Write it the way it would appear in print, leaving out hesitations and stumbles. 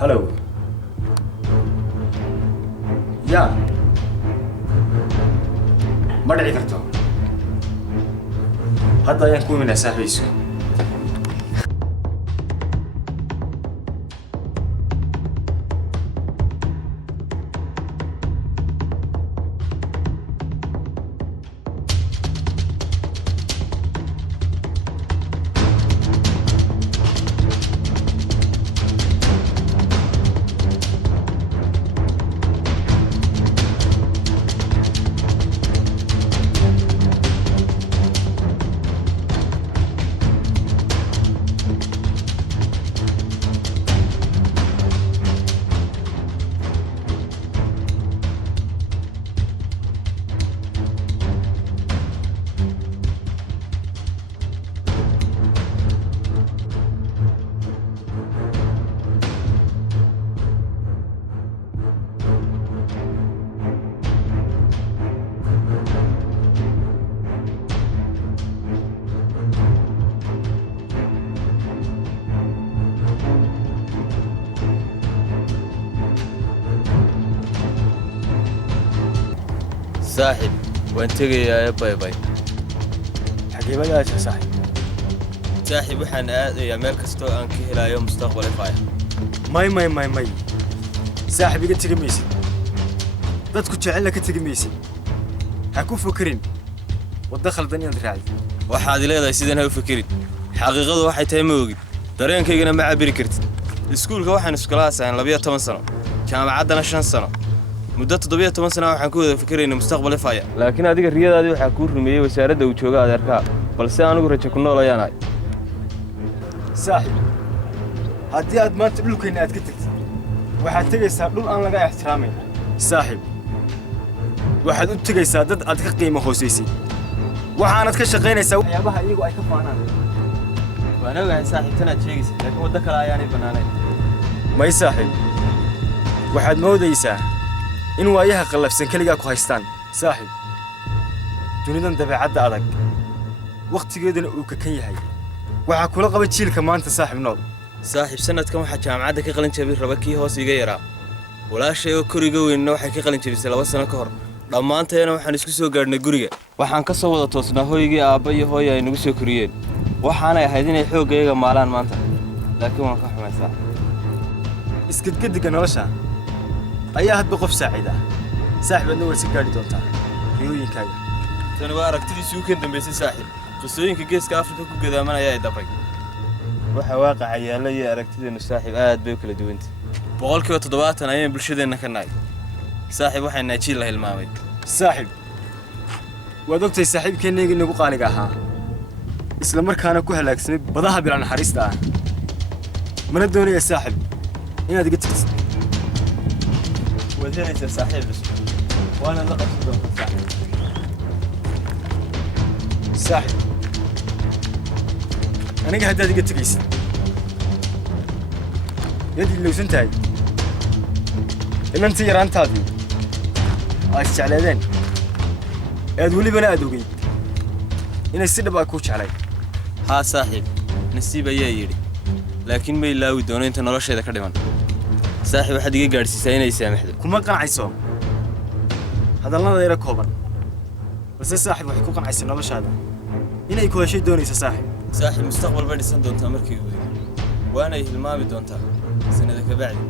هلو يا ما دعي كرتو هذا يكون من أساس صاحب وانت يا باي باي حقيبة يا صاحب صاحب وحن يا ميل كستو ان كهلا يوم مستقبل فايا ماي صاحب iga tagi maysid dadku jecel ka tagi maysid ha ku fakirin wada khaldan inaad raacid waxaad leedahay sidaan ha u fakirin xaqiiqadu waxay tahay ma ogid dareenkaygana ma cabiri kartid iskuulka waxaan iskulaasaan 12 sano jaamacaddana 5 sano muddo 17 sano waxaan ku wada fikiraynaa mustaqbal faya laakiin adiga riyadaadii waxa ku rumeeyay wasaaradda uu jooga adeerka balse anigu rajo ku noolayaanahay صاحب haddii aad maanta dhulkeena aad ka tagtid waxaad tagaysaa dhul aan laga ixtiraamin صاحب waxaad u tagaysaa dad aad ka qiimo hoosaysid waxaanad ka shaqaynaysaa waxyaabaha iyagu ay ka faanaan waana ogahay saaxiibtana aad sheegaysid laakiin waddo kale ayaanay bannaanayn may صاحب waxaad moodaysaa in waayaha qallafsan kaligaa ku haystaan صاحب dunidan dabeecadda adag waqtigeedana uu ka kan yahay waxa kula qaba jiilka maanta صاحب nool saaxiib sanadkan waxa jaamacadda ka qalin jabay raba kii hoos iga yaraa walaashay oo koriga weynna waxay ka qalin jabisay 2 sano ka hor dhammaanteena waxaan isku soo gaarnay guriga waxaan ka soo wada toosnaa hooygii aabba iyo hooyo ay nagu soo koriyeen waxaanay ahayd inay xoogayga maalaan maanta laakiin waan ka xumaysaa iskadgadiga nolosha ayaa hadba qof saacida صاحب adna waad si gaari doontaa riyooyinkaaga tani waa aragtidiisii kan dambeysay saaxiib qisooyinka geeska Afrika ku gadaamanaya ay dabray waxa waaqaca yaala iyo aragtideenu saaxiib aad bay kala duwantay boqolkiiba 70 ayaan bulshadeena ka nahay saaxiib waxaan naajiil la hilmaamay صاحب waad ogtay saaxiibkeenayga nagu qaaliga ahaa isla markaana ku halaagsanay badaha bilan xariista ah mana doonaya صاحب inaad iga tagtid wadeenaysa saaxiib وانا لا اقصد صاحب انا قاعد ادق تقيس يدي لو سنتاي ان انت يرانت هذه اسجعلادين اد ولي بنا ادوغي ان السدبا كوش علي ها صاحب نسيب ايا يري لكن ما يلاوي دون انت نولشيدا كدhiman صاحب waxa diga gaarsiisay inay saamaxdo kuma qancayso hadalada yara kooban bas صاحب waxay ku qancaysaa noloshaada inay ku heshay doonaysa صاحب mustaqbal ba dhisan doonta markii uu waana hilmaami doonta sanada ka bacdi